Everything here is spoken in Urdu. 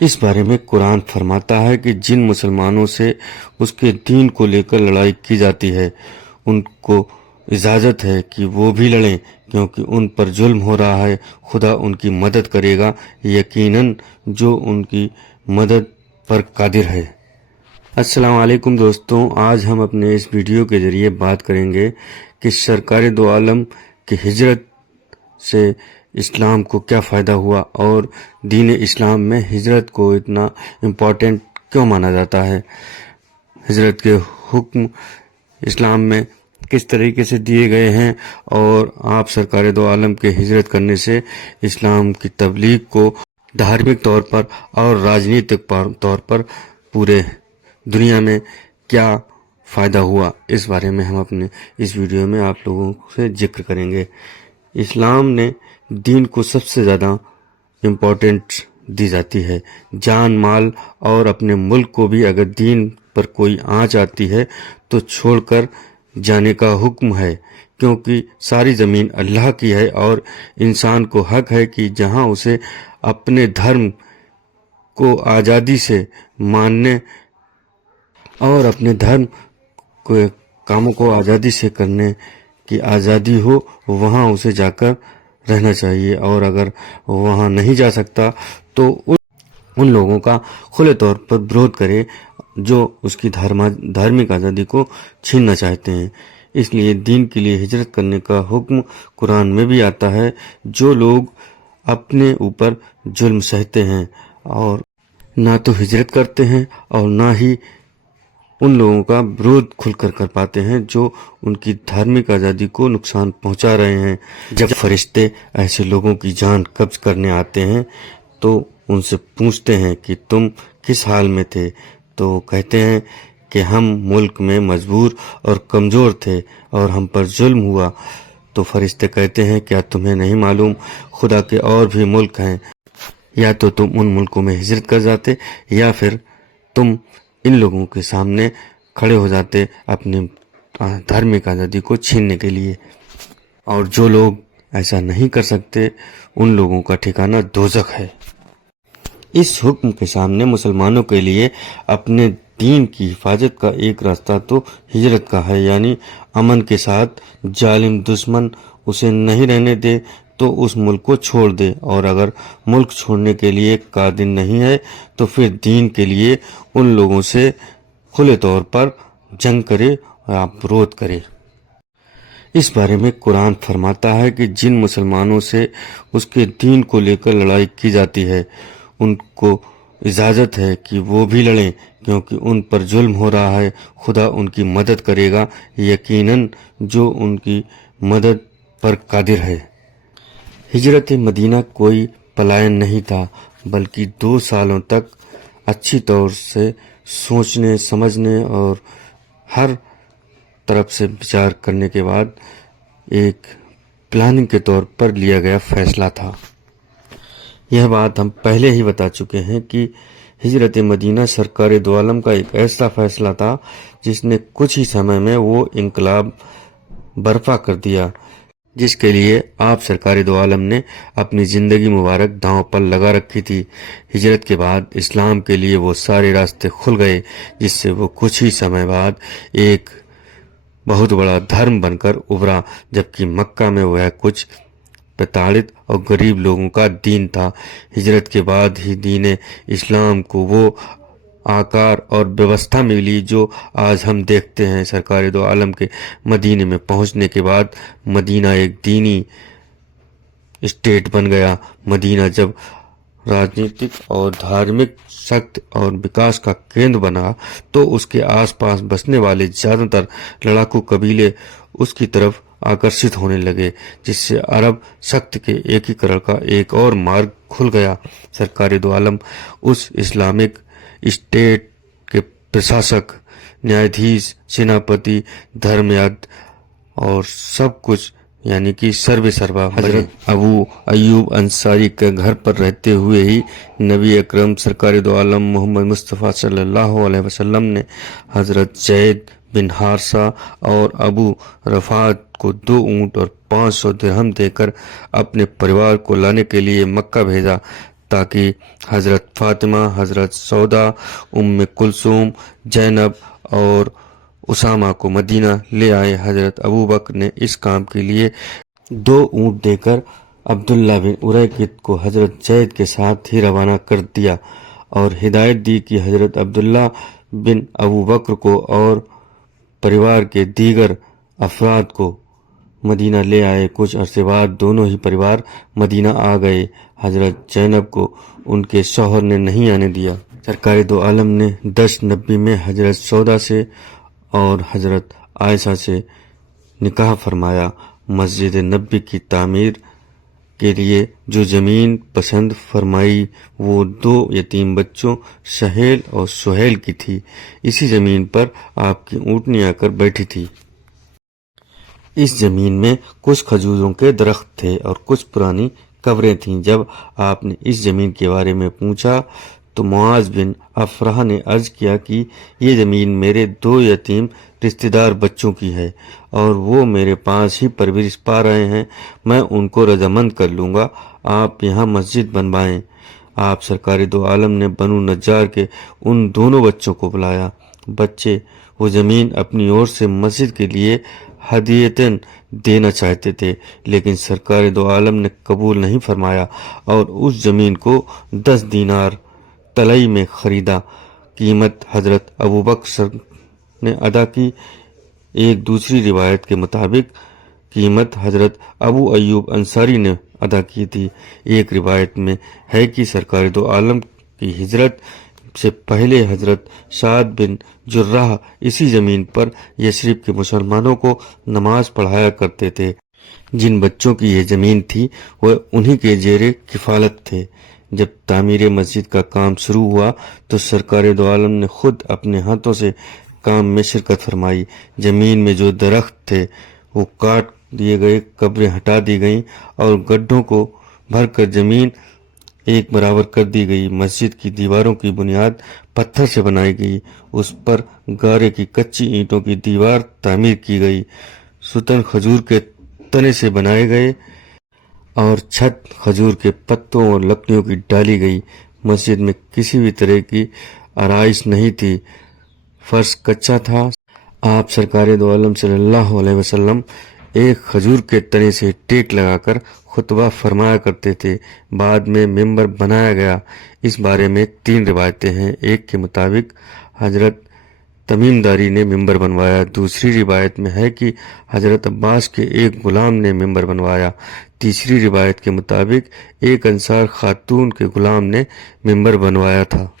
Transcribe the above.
اس بارے میں قرآن فرماتا ہے کہ جن مسلمانوں سے اس کے دین کو لے کر لڑائی کی جاتی ہے ان کو اجازت ہے کہ وہ بھی لڑیں، کیونکہ ان پر ظلم ہو رہا ہے۔ خدا ان کی مدد کرے گا، یقیناً جو ان کی مدد پر قادر ہے۔ السلام علیکم دوستوں، آج ہم اپنے اس ویڈیو کے ذریعے بات کریں گے کہ سرکار دو عالم کی ہجرت سے اسلام کو کیا فائدہ ہوا اور دین اسلام میں ہجرت کو اتنا امپورٹنٹ کیوں مانا جاتا ہے۔ ہجرت کے حکم اسلام میں کس طریقے سے دیے گئے ہیں اور آپ سرکار دو عالم کے ہجرت کرنے سے اسلام کی تبلیغ کو دھارمک طور پر اور راجنیتک طور پر پورے دنیا میں کیا فائدہ ہوا، اس بارے میں ہم اپنے اس ویڈیو میں آپ لوگوں سے ذکر کریں گے۔ اسلام نے دین کو سب سے زیادہ امپورٹنٹ دی جاتی ہے۔ جان، مال اور اپنے ملک کو بھی اگر دین پر کوئی آنچ آتی ہے تو چھوڑ کر جانے کا حکم ہے، کیونکہ ساری زمین اللہ کی ہے اور انسان کو حق ہے کہ جہاں اسے اپنے دھرم کو آزادی سے ماننے اور اپنے دھرم کے کاموں کو آزادی سے کرنے کی آزادی ہو، وہاں اسے جا کر رہنا چاہیے، اور اگر وہاں نہیں جا سکتا تو ان لوگوں کا کھلے طور پر وروਧ کرے جو اس کی دھارمک آزادی کو چھیننا چاہتے ہیں۔ اس لیے دین کے لیے ہجرت کرنے کا حکم قرآن میں بھی آتا ہے۔ جو لوگ اپنے اوپر ظلم سہتے ہیں اور نہ تو ہجرت کرتے ہیں اور نہ ہی ان لوگوں کا وروਧ کھل کر کر پاتے ہیں جو ان کی دھارمک آزادی کو نقصان پہنچا رہے ہیں۔ جب فرشتے ایسے لوگوں کی جان قبض کرنے آتے ہیں تو ان سے پوچھتے ہیں کہ تم کس حال میں تھے، تو وہ کہتے ہیں کہ ہم ملک میں مجبور اور کمزور تھے اور ہم پر ظلم ہوا۔ تو فرشتے کہتے ہیں کیا تمہیں نہیں معلوم خدا کے اور بھی ملک ہیں، یا تو تم ان ملکوں میں ہجرت کر جاتے یا پھر تم ان لوگوں کے سامنے کھڑے ہو جاتے اپنی دھارمک آزادی کو چھیننے کے لیے۔ اور جو لوگ ایسا نہیں کر سکتے ان لوگوں کا ٹھکانہ دوزخ ہے۔ اس حکم کے سامنے مسلمانوں کے لیے اپنے دین کی حفاظت کا ایک راستہ تو ہجرت کا ہے، یعنی امن کے ساتھ۔ ظالم دشمن اسے نہیں رہنے دے تو اس ملک کو چھوڑ دے، اور اگر ملک چھوڑنے کے لیے قادر نہیں ہے تو پھر دین کے لیے ان لوگوں سے کھلے طور پر جنگ کرے اور وروਧ کرے۔ اس بارے میں قرآن فرماتا ہے کہ جن مسلمانوں سے اس کے دین کو لے کر لڑائی کی جاتی ہے ان کو اجازت ہے کہ وہ بھی لڑیں، کیونکہ ان پر ظلم ہو رہا ہے۔ خدا ان کی مدد کرے گا، یقیناً جو ان کی مدد پر قادر ہے۔ ہجرت مدینہ کوئی پلائن نہیں تھا، بلکہ 2 سالوں تک اچھی طور سے سوچنے سمجھنے اور ہر طرف سے وچار کرنے کے بعد ایک پلاننگ کے طور پر لیا گیا فیصلہ تھا۔ یہ بات ہم پہلے ہی بتا چکے ہیں کہ ہجرت مدینہ سرکار دو عالم کا ایک ایسا فیصلہ تھا جس نے کچھ ہی سمے میں وہ انقلاب برپا کر دیا جس کے لیے آپ سرکار دو عالم نے اپنی زندگی مبارک داؤں پر لگا رکھی تھی۔ ہجرت کے بعد اسلام کے لیے وہ سارے راستے کھل گئے جس سے وہ کچھ ہی سمے بعد ایک بہت بڑا دھرم بن کر ابھرا، جبکہ مکہ میں وہ کچھ پتاڑت اور غریب لوگوں کا دین تھا۔ ہجرت کے بعد ہی دین اسلام کو وہ آکار اور ویوستھا ملی جو آج ہم دیکھتے ہیں۔ سرکار دو عالم کے مدینے میں پہنچنے کے بعد مدینہ ایک دینی اسٹیٹ بن گیا۔ مدینہ جب راجنیتک اور دھارمک سخت اور وکاس کا کیندر بنا تو اس کے آس پاس بسنے والے زیادہ تر لڑاکو قبیلے اس کی طرف آکرشت ہونے لگے، جس سے عرب سخت کے ایکیکرن کا ایک اور مارگ کھل گیا۔ سرکار دو عالم اس اسلامک اسٹیٹ کے پرشاسک، نیادھیش، سیناپتی، دھرمیادھ اور سب کچھ یعنی کہ سروا حضرت ابو ایوب انصاری کے گھر پر رہتے ہوئے ہی نبی اکرم سرکار دو عالم محمد مصطفیٰ صلی اللہ علیہ وسلم نے حضرت زید بن حارثہ اور ابو رفاعت کو 2 اونٹ اور 500 درہم دے کر اپنے پریوار کو لانے کے لیے مکہ بھیجا تاکہ حضرت فاطمہ، حضرت سودا، ام کلثوم، زینب اور اسامہ کو مدینہ لے آئے۔ حضرت ابوبکر نے اس کام کے لیے 2 اونٹ دے کر عبداللہ بن اریقط کو حضرت زید کے ساتھ ہی روانہ کر دیا اور ہدایت دی کہ حضرت عبداللہ بن ابوبکر کو اور پریوار کے دیگر افراد کو مدینہ لے آئے۔ کچھ عرصے بعد دونوں ہی پریوار مدینہ آ گئے۔ حضرت زینب کو ان کے شوہر نے نہیں آنے دیا۔ سرکار دو عالم نے 1090 میں حضرت سودا سے اور حضرت عائشہ سے نکاح فرمایا۔ مسجد نبی کی تعمیر کے لیے جو زمین پسند فرمائی وہ 2 یتیم بچوں سہیل اور سہیل کی تھی۔ اسی زمین پر آپ کی اونٹنی آ کر بیٹھی تھی۔ اس زمین میں کچھ کھجوروں کے درخت تھے اور کچھ پرانی قبریں تھیں۔ جب آپ نے اس زمین کے بارے میں پوچھا تو معاذ بن افراح نے عرض کیا کہ یہ زمین میرے 2 یتیم رشتہ دار بچوں کی ہے اور وہ میرے پاس ہی پرورش پا رہے ہیں، میں ان کو رضامند کر لوں گا، آپ یہاں مسجد بنوائیں۔ آپ سرکار دو عالم نے بنو نجار کے ان دونوں بچوں کو بلایا۔ بچے وہ زمین اپنی اور سے مسجد کے لیے ہدیتاً دینا چاہتے تھے، لیکن سرکار دو عالم نے قبول نہیں فرمایا اور اس زمین کو 10 دینار طلئی میں خریدا۔ قیمت حضرت ابوبکر نے ادا کی۔ ایک دوسری روایت کے مطابق قیمت حضرت ابو ایوب انصاری نے ادا کی تھی۔ ایک روایت میں ہے کہ سرکار دو عالم کی ہجرت سے پہلے حضرت سعد بن جرح اسی زمین پر یثرب کے مسلمانوں کو نماز پڑھایا کرتے تھے۔ جن بچوں کی یہ زمین تھی وہ انہی کے زیر کفالت تھے۔ جب تعمیر مسجد کا کام شروع ہوا تو سرکار دو عالم نے خود اپنے ہاتھوں سے کام میں شرکت فرمائی۔ زمین میں جو درخت تھے وہ کاٹ دیے گئے، قبریں ہٹا دی گئیں اور گڈھوں کو بھر کر زمین ایک برابر کر دی گئی۔ مسجد کی دیواروں کی بنیاد پتھر سے بنائی گئی، اس پر گارے کی کچی اینٹوں کی دیوار تعمیر کی گئی، ستون کھجور کے تنے سے بنائے گئے اور چھت کھجور کے پتوں اور لکڑیوں کی ڈالی گئی۔ مسجد میں کسی بھی طرح کی آرائش نہیں تھی، فرش کچا تھا۔ آپ سرکار دو عالم صلی اللہ علیہ وسلم ایک کھجور کے تنے سے ٹیک لگا کر خطبہ فرمایا کرتے تھے۔ بعد میں ممبر بنایا گیا۔ اس بارے میں 3 روایتیں ہیں۔ ایک کے مطابق حضرت تمیم داری نے ممبر بنوایا، دوسری روایت میں ہے کہ حضرت عباس کے ایک غلام نے ممبر بنوایا، تیسری روایت کے مطابق ایک انصار خاتون کے غلام نے ممبر بنوایا تھا۔